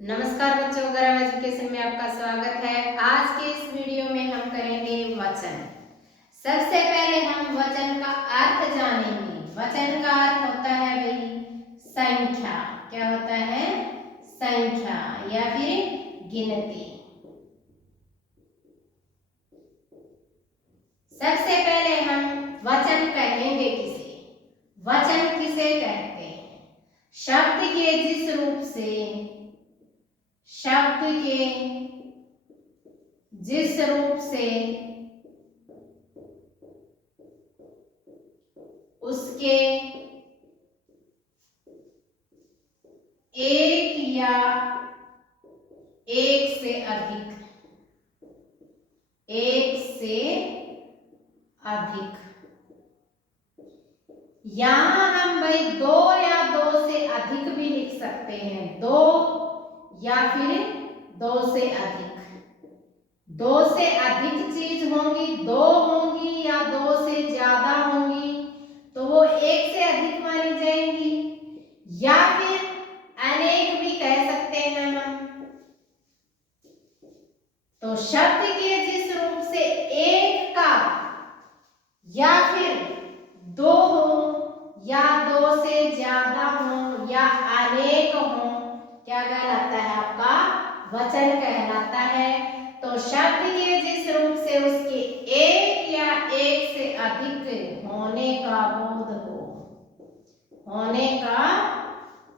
नमस्कार बच्चों, गरम एजुकेशन में आपका स्वागत है। आज के इस वीडियो में हम करेंगे वचन। सबसे पहले हम वचन का अर्थ जानेंगे। वचन का अर्थ होता है भाई संख्या। क्या होता है? संख्या या फिर गिनती। सबसे पहले हम वचन कहेंगे किसे? वचन किसे कहते हैं? शब्द के जिस रूप से उसके एक या एक से अधिक यहां हम भाई दो या दो से अधिक भी लिख सकते हैं। दो या फिर दो से अधिक। दो से अधिक चीज होंगी, दो होंगी या दो से ज्यादा होंगी तो वो एक से अधिक मानी जाएंगी, या फिर अनेक भी कह सकते हैं हम। तो शब्द के जिस रूप से एक का या फिर दो हो या दो से ज्यादा हो या अनेक हो, क्या कहलाता है? आपका वचन कहलाता है। तो शब्द के जिस रूप से उसके एक या एक से अधिक होने का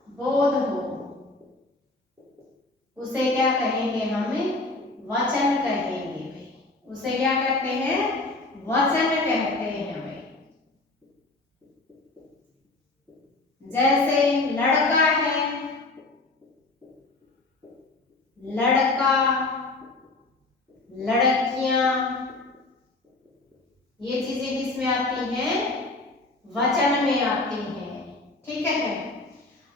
बोध हो उसे क्या कहेंगे? हम वचन कहेंगे भाई। उसे क्या कहते हैं? वचन कहते हैं भाई। जैसे लड़का है, लड़का, लड़कियां, ये चीजें किसमें आती हैं? वचन में आती हैं। ठीक है।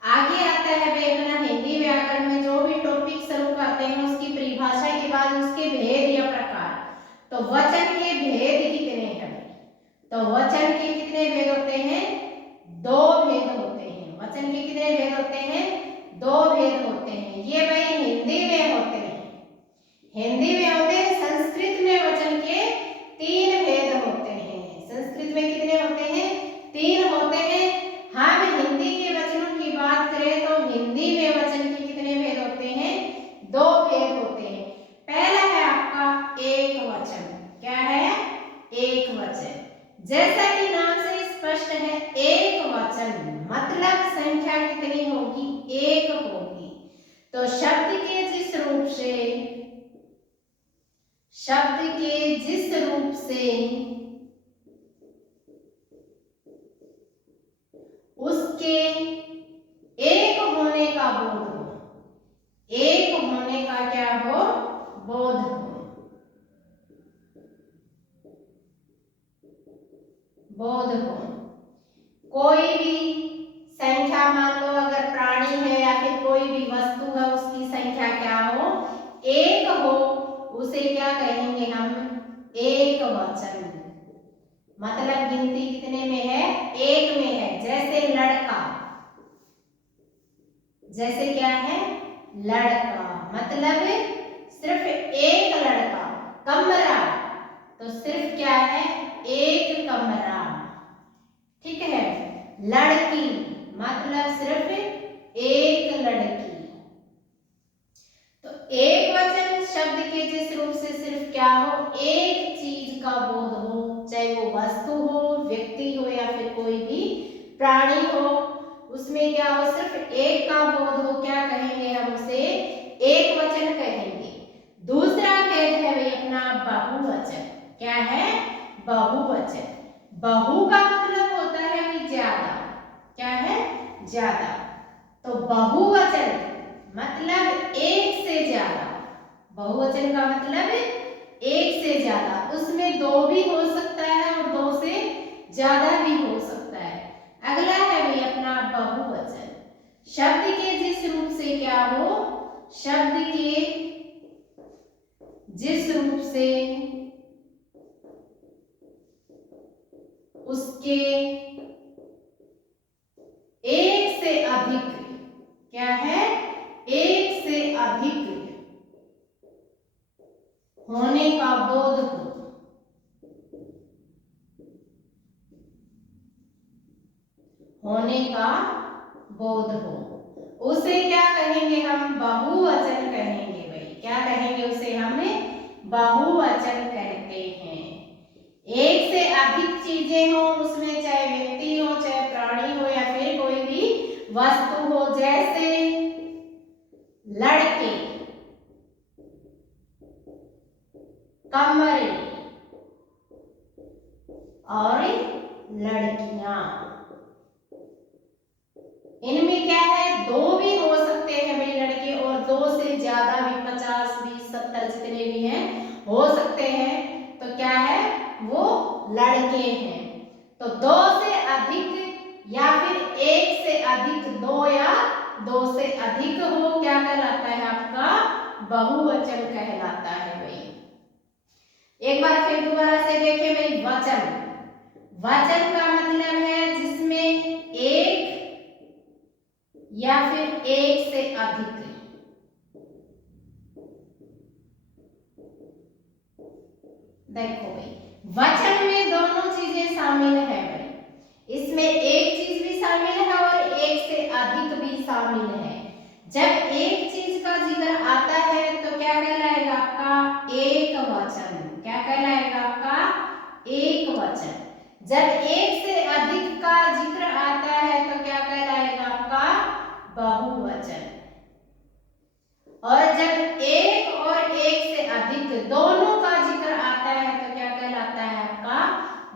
आगे आता है भाई अपना हिंदी व्याकरण में जो भी टॉपिक शुरू करते हैं उसकी परिभाषा के बाद उसके भेद या प्रकार। तो वचन के भेद कितने हैं भाई? तो वचन के कितने भेद होते हैं? दो भेद होते हैं। वचन के कितने भेद होते हैं? दो भेद होते हैं। ये भाई हिंदी में होते हैं। संस्कृत में वचन के तीन भेद होते हैं। संस्कृत में कितने होते हैं? तीन होते हैं। हम हिंदी के वचनों की बात करें तो हिंदी में वचन के कितने भेद होते हैं? दो भेद होते हैं। पहला है आपका एक वचन। क्या है? एक वचन। जैसा कि नाम से स्पष्ट है, एक वचन मतलब संख्या कितनी होगी? एक होगी। तो शब्द के जिस रूप से उसके एक होने का बोध हो, एक होने का क्या हो? बोध हो। कोई भी संख्या, मान लो अगर प्राणी है या फिर कोई भी वस्तु है, उसकी संख्या क्या हो? एक हो, उसे क्या कहेंगे हम? एक वचन। मतलब गिनती कितने में है? एक में है। जैसे लड़का, जैसे क्या है? लड़का मतलब सिर्फ एक लड़का। कमरा तो सिर्फ क्या है? एक कमरा। ठीक है। लड़की मतलब सिर्फ एक लड़की। तो एक वचन शब्द के जिस रूप से सिर्फ क्या हो? एक चीज का बोध हो, चाहे वो वस्तु हो, व्यक्ति हो या फिर कोई भी प्राणी हो, उसमें क्या हो? सिर्फ एक का बोध हो। क्या कहेंगे हम उसे? एक वचन कहेंगे। दूसरा भेद है भाई अपना बहुवचन। क्या है? बहुवचन। बहु का मतलब होता है कि ज्यादा। क्या है? ज्यादा। तो बहुवचन मतलब एक से ज्यादा। बहुवचन का मतलब एक से ज्यादा। उसमें दो भी हो सकता है और दो से ज्यादा भी हो सकता है। अगला है भाई अपना बहुवचन। शब्द के जिस रूप से क्या हो? शब्द के जिस रूप से उसके एक से अधिक, क्या है? एक से होने का बोध हो, होने का बोध हो, उसे क्या कहेंगे हम? बहुवचन कहेंगे भाई। क्या कहेंगे उसे? हमें बहुवचन कहते हैं। एक से अधिक चीजें हो उसमें, चाहे व्यक्ति हो, चाहे प्राणी हो, या फिर कोई भी वस्तु हो, जैसे लड़के, कमरे और लड़कियां। इनमें क्या है? दो भी हो सकते हैं भाई लड़के, और दो से ज्यादा भी, 50, 20, 70 जितने भी हैं हो सकते हैं। तो क्या है? वो लड़के हैं। तो दो से अधिक या फिर एक से अधिक, दो या दो से अधिक हो, क्या कहलाता है आपका? बहुवचन कहलाता है भाई। एक बार फिर दोबारा से देखें भाई, वचन। वचन का मतलब है जिसमें एक या फिर एक से अधिक, देखो भाई वचन में दोनों चीजें शामिल है भाई। इसमें एक चीज भी शामिल है और एक से अधिक भी शामिल है। जब एक चीज का जिक्र आता है तो क्या कहलाएगा आपका? एक वचन। क्या कहलाएगा आपका? एक वचन। जब एक से अधिक का जिक्र आता है तो क्या कहलाएगा आपका? बहुवचन। और जब एक और एक से अधिक दोनों का जिक्र आता है तो क्या कहलाता है आपका?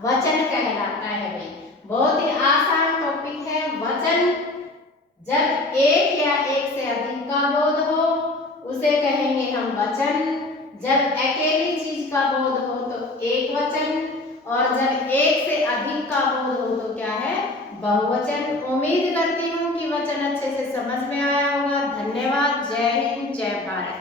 वचन कहलाता है भाई। बहुत ही आसान टॉपिक है वचन। जब एक या एक से अधिक का बोध हो उसे कहेंगे हम वचन। जब अकेली चीज का बोध हो तो एक वचन, और जब एक से अधिक का बोध हो तो क्या है? बहुवचन। उम्मीद करती हूँ कि वचन अच्छे से समझ में आया होगा। धन्यवाद। जय हिंद, जय भारत।